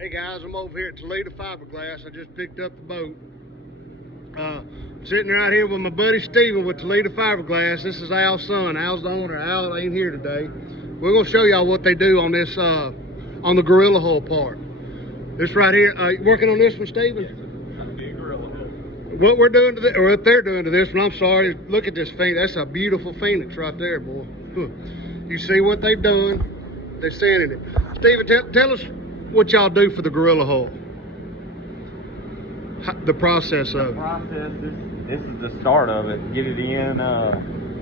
Hey guys, I'm over here at Toledo Fiberglass. I just picked up the boat. Sitting right here with my buddy Steven with Toledo Fiberglass. This is Al's son. Al's the owner. Al ain't here today. We're gonna show y'all what they do on this, on the gorilla hull part. This right here. You working on this one, Steven? Yeah, gorilla hull. What we're doing to this, or what they're doing to this one, I'm sorry. Look at this Phoenix. That's a beautiful Phoenix right there, boy. You see what they've done? They're sanding it. Steven, tell us what y'all do for the gorilla hull. The process of it. This is the start of it. Get it in,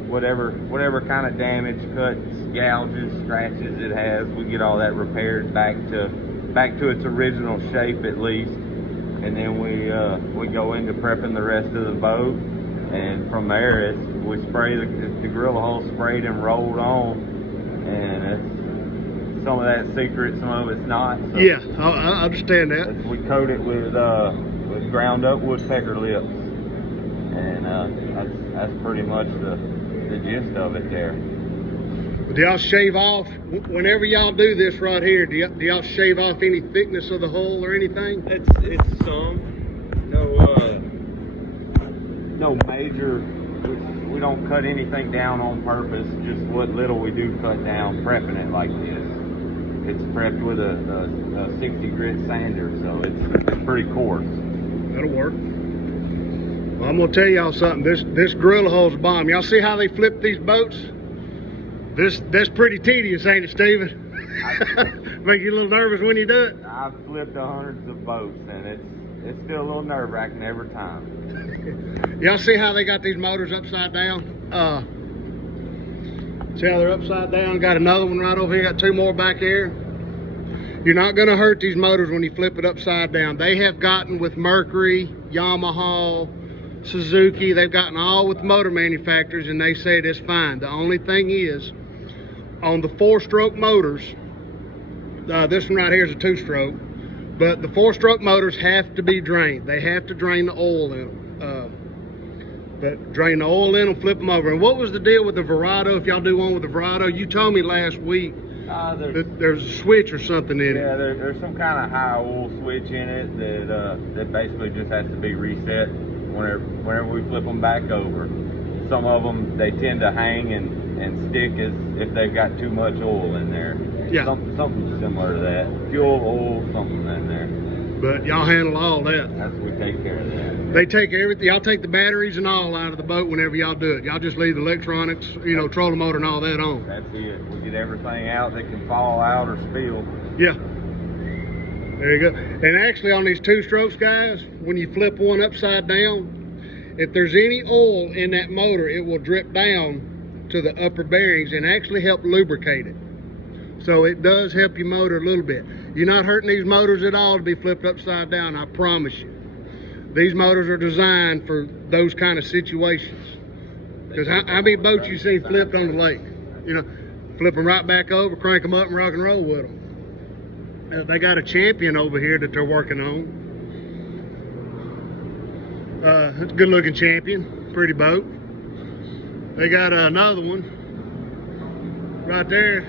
whatever kind of damage, cuts, gouges, scratches it has. We get all that repaired back to its original shape at least, and then we go into prepping the rest of the boat, and from there we spray the gorilla hull sprayed and rolled on, and it's some of that secret, some of it's not. So yeah, I understand that. We coat it with ground up woodpecker lips, and that's pretty much the gist of it there. Do y'all shave off, whenever y'all do this right here, do y'all shave off any thickness of the hull or anything? It's some, no major, we don't cut anything down on purpose, just what little we do cut down prepping it like this. It's prepped with a 60 grit sander, so it's pretty coarse. That'll work. Well, I'm gonna tell y'all something. This gorilla hull's a bomb. Y'all see how they flip these boats? That's pretty tedious, ain't it, Steven? Make you a little nervous when you do it? I've flipped hundreds of boats, and it's still a little nerve-wracking every time. Y'all see how they got these motors upside down? See how they're upside down? Got another one right over here. Got two more back here. You're not going to hurt these motors when you flip it upside down. They have gotten with Mercury, Yamaha, Suzuki. They've gotten all with motor manufacturers, and they say it's fine. The only thing is, on the 4-stroke motors, this one right here is a 2-stroke, but the 4-stroke motors have to be drained. They have to drain the oil in them. But drain the oil in them, flip them over. And what was the deal with the Verado? If y'all do one with the Verado, you told me last week there's a switch or something in it. Yeah, there's some kind of high oil switch in it that basically just has to be reset whenever we flip them back over. Some of them, they tend to hang and stick as if they've got too much oil in there. Yeah. Something similar to that. Fuel, oil, something in there. But y'all handle all that. We take care of that. They take everything. Y'all take the batteries and all out of the boat whenever y'all do it. Y'all just leave the electronics, trolling motor and all that on. That's it. We get everything out that can fall out or spill. Yeah. There you go. And actually on these 2-strokes, guys, when you flip one upside down, if there's any oil in that motor, it will drip down to the upper bearings and actually help lubricate it. So it does help your motor a little bit. You're not hurting these motors at all to be flipped upside down, I promise you. These motors are designed for those kind of situations. Because how many boats you see flipped on the lake? Flip them right back over, crank them up and rock and roll with them. They got a Champion over here that they're working on. It's a good looking Champion, pretty boat. They got another one right there.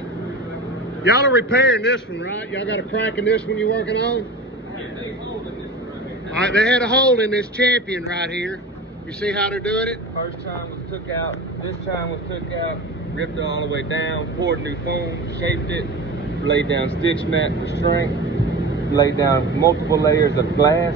Y'all are repairing this one, right? Y'all got a crack in this one you're working on? All right, they had a hole in this Champion right here. You see how they're doing it? First time was took out, this time was took out, ripped it all the way down, poured new foam, shaped it, laid down stitch mat for strength, laid down multiple layers of glass.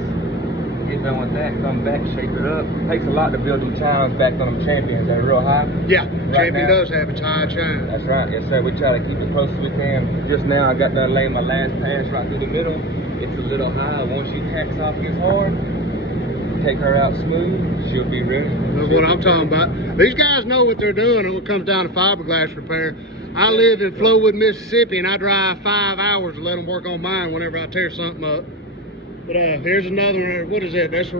Get done with that, come back, shape it up. Takes a lot to build them chines back on them Champions. They're real high. Yeah, Champion does have its high chine. That's right, yes sir. We try to keep it close as we can. Just now I got done laying my last pass right through the middle. It's a little high. Once she tacks off gets hard, take her out smooth, she'll be ready. That's what I'm talking about. These guys know what they're doing when it comes down to fiberglass repair. I live in Flowood, Mississippi, and I drive 5 hours to let them work on mine whenever I tear something up. But here's another one. What is that? There's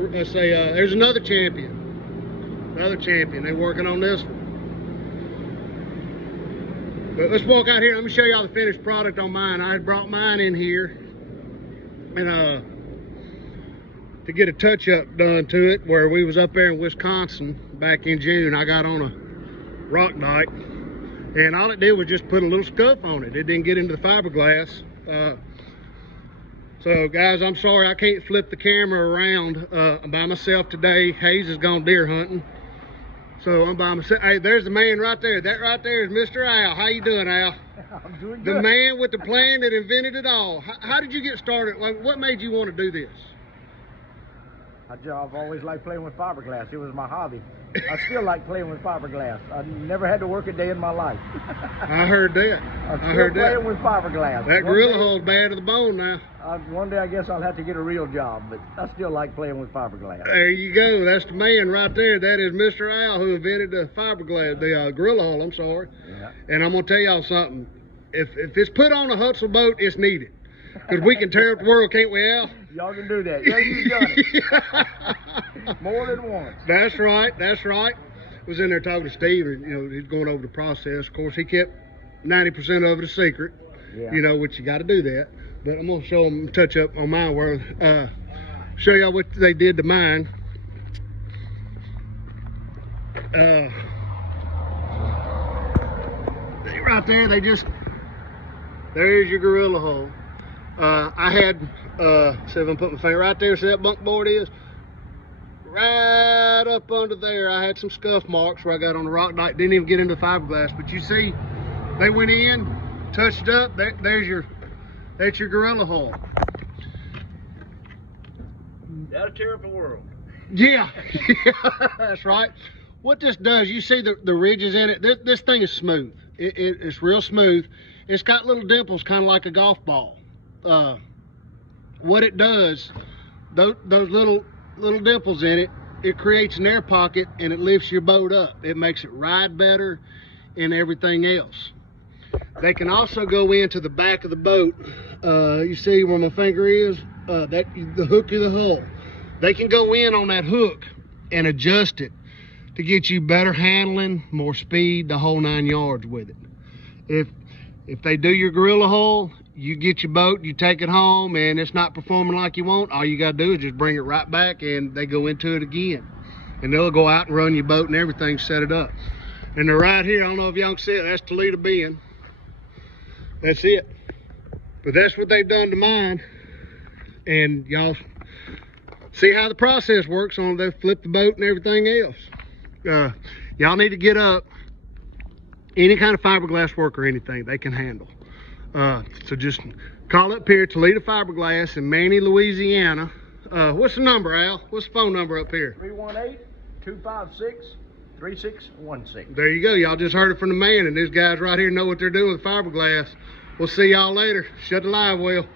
another Champion. Another Champion. They're working on this one. But let's walk out here. Let me show y'all the finished product on mine. I had brought mine in here and to get a touch-up done to it, where we was up there in Wisconsin back in June. I got on a rock dike, and all it did was just put a little scuff on it. It didn't get into the fiberglass. So guys, I'm sorry I can't flip the camera around. I'm by myself today. Hayes has gone deer hunting. So I'm by myself. Hey, there's the man right there. That right there is Mr. Al. How you doing, Al? I'm doing good. The man with the plan that invented it all. How did you get started? Like, what made you want to do this? I've always liked playing with fiberglass. It was my hobby. I still like playing with fiberglass. I never had to work a day in my life. I heard that. I'm I still heard playing that. with fiberglass. That gorilla hole's bad to the bone now. One day I guess I'll have to get a real job, but I still like playing with fiberglass. There you go. That's the man right there. That is Mr. Al, who invented the fiberglass, the gorilla hole, I'm sorry. Yeah. And I'm going to tell y'all something. If it's put on a Hutzel boat, it's needed. Because we can tear up the world, can't we, Al? Y'all can do that. Yeah, you've done it. More than once. That's right. That's right. I was in there talking to Steve, and, you know, he's going over the process. Of course, he kept 90% of it a secret, Yeah. you know, which you got to do that. But I'm going to show them, touch up on mine, where, show y'all what they did to mine. Right there, there's your gorilla hole. I had, see if I'm putting my finger right there, see that bunk board is? Right up under there, I had some scuff marks where I got on the rock dike, didn't even get into the fiberglass, but you see, they went in, touched up, that's your gorilla hole. That'll tear up the world. Yeah, that's right. What this does, you see the ridges in it, this thing is smooth. It's real smooth. It's got little dimples, kind of like a golf ball. What it does, those little dimples in it, it creates an air pocket and it lifts your boat up. It makes it ride better and everything else. They can also go into the back of the boat. You see where my finger is? The hook of the hull. They can go in on that hook and adjust it to get you better handling, more speed, the whole 9 yards with it. If they do your gorilla hole, you get your boat, you take it home, and it's not performing like you want, all you got to do is just bring it right back, and they go into it again. And they'll go out and run your boat and everything, set it up. And they're right here. I don't know if y'all can see it. That's Toledo Bend. That's it. But that's what they've done to mine. And y'all see how the process works on they flip the boat and everything else. Y'all need to get up. Any kind of fiberglass work or anything they can handle. So just call up here, Toledo Fiberglass in Manny, Louisiana. What's the number, Al? What's the phone number up here? 318-256-3616. There you go. Y'all just heard it from the man, and these guys right here know what they're doing with fiberglass. We'll see y'all later. Shut the live well.